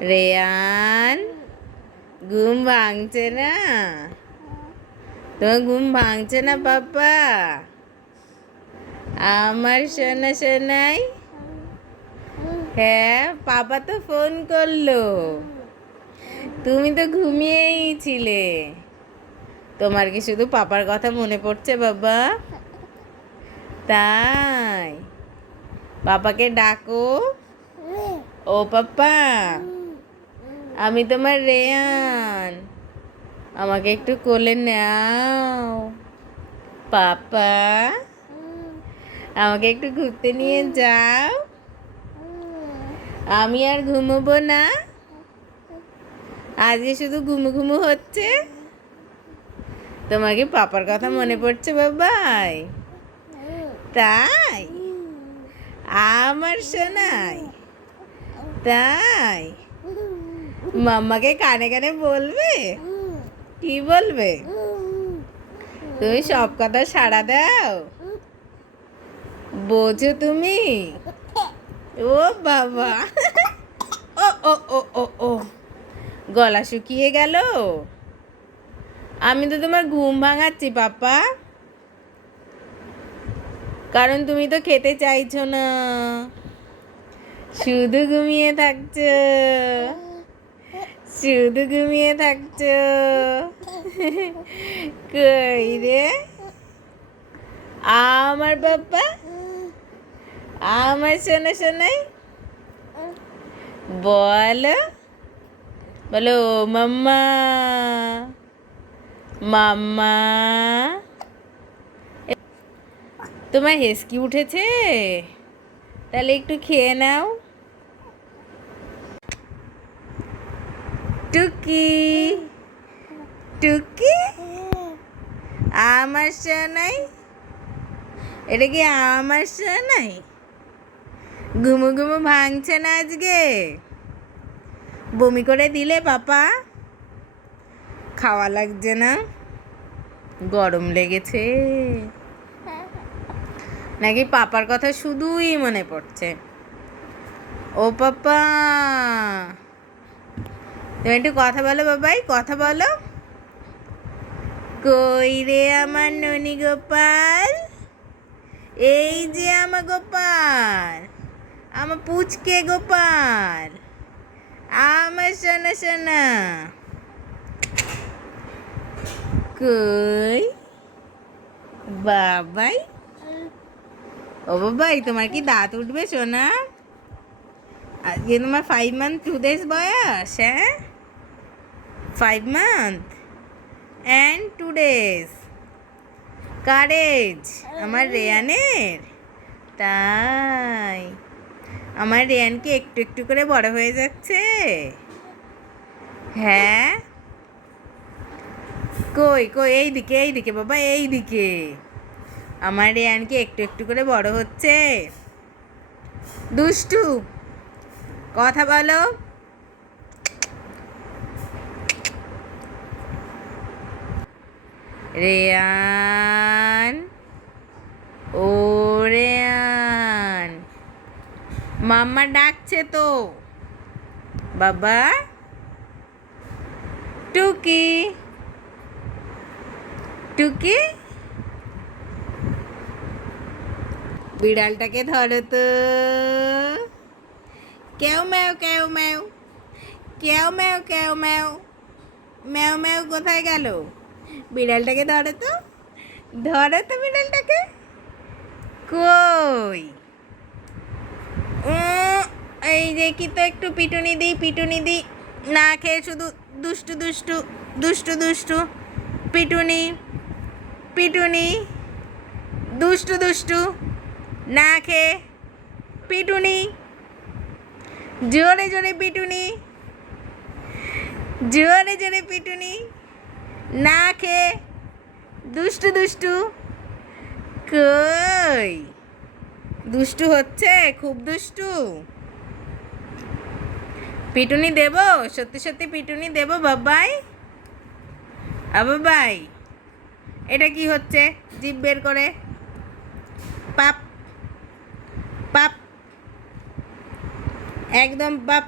রেয়ান, ঘুম ভাঙছে না? তোমার ঘুম ভাঙছে না পাপা? আমার সোনা সোনাই, হ্যাঁ পাপা তো ফোন করলো, তুমি তো ঘুমিয়েই ছিলে। তোমার কি শুধু পাপার কথা মনে পড়ছে বাবা? তাই পাপাকে ডাকো। ও পাপা, আমি তোমার রেয়ান, আমাকে একটু কোলে নাও। পাপা, আমাকে একটু ঘুরতে নিয়ে যাও। আমি আর ঘুমোবো না, আজকে শুধু ঘুমু ঘুমু হচ্ছে। তোমার কি পাপার কথা মনে পড়ছে বাবাই? তাই আমার সোনাই, তাই মাম্মাকে কানে কানে বলবে? কি বলবে? তুমি সব কথা সাড়া দাও, বোঝো তুমি? ও বাবা, ও ও ও ও ও, গলা শুকিয়ে গেল। আমি তো তোমার ঘুম ভাঙাচ্ছি পাপা, কারণ তুমি তো খেতে চাইছো না, শুধু ঘুমিয়ে থাকছো, শুধু ঘুমিয়ে থাকছো। কই রে আমার বাবা, আমার সোনা সোনাই, বলো বলো মাম্মা, মাম্মা। তোমার হেসকি উঠেছে? তাহলে একটু খেয়ে নাও। টুকি, টুকি, আমার সোনাই, এটা কি আমার সোনাই? ঘুমু ঘুমু ভাঙছে না আজকে? বমি করে দিলে পাপা? খাওয়া লাগছে না? গরম লেগেছে নাকি পাপার কথা শুধুই মনে পড়ছে? ও পাপা, তুমি একটু কথা বলো বাবাই, কথা বলো। কই রে আমার ননি গোপাল, এই যে আমার গোপাল, আমার পুচকে গোপাল, আমার সোনা সোনা। কই বাবাই? ও বাবাই, তোমার কি দাঁত উঠবে সোনা? আজকে তোমার 5 month 2 days বয়স? হ্যাঁ, 5 month and 2 days। কারেজ আমার রেয়ানের? তাই আমার রেয়ান কি একটু একটু করে বড় হয়ে যাচ্ছে? হ্যাঁ, কই কই, এইদিকে এইদিকে বাবা, এইদিকে। আমার রেয়ান কি একটু একটু করে বড় হচ্ছে? দুষ্টু, কথা বলো। রেয়ান, ও রেয়ান, মাম্মা ডাকছে তো বাবা। টুকি, টুকি, বিড়ালটাকে ধরো তো। কেউ ম্যাও কেউ ম্যাও, কেউ ম্যাও কেউ ম্যাও, ম্যাও ম্যাও কোথায় গেল? বিড়ালটাকে ধরো তো, ধরো তো বিড়ালটাকে। কই? এই দেখি তো, একটু পিটুনি দিই, পিটুনি দিই। না খেয়ে শুধু দুষ্টু দুষ্টু, দুষ্টু দুষ্টু, পিটুনি পিটুনি, দুষ্টু দুষ্টু, না খেয়ে পিটুনি, জোরে জোরে পিটুনি, জোরে জোরে পিটুনি, না খেয়ে দুষ্টু দুষ্টু। কই? দুষ্টু হচ্ছে, খুব দুষ্টু। পিটুনি দেব, সত্যি সত্যি পিটুনি দেব বাবাই? বাবাই, এটা কি হচ্ছে? জিভ বের করে পাপ পাপ, একদম পাপ।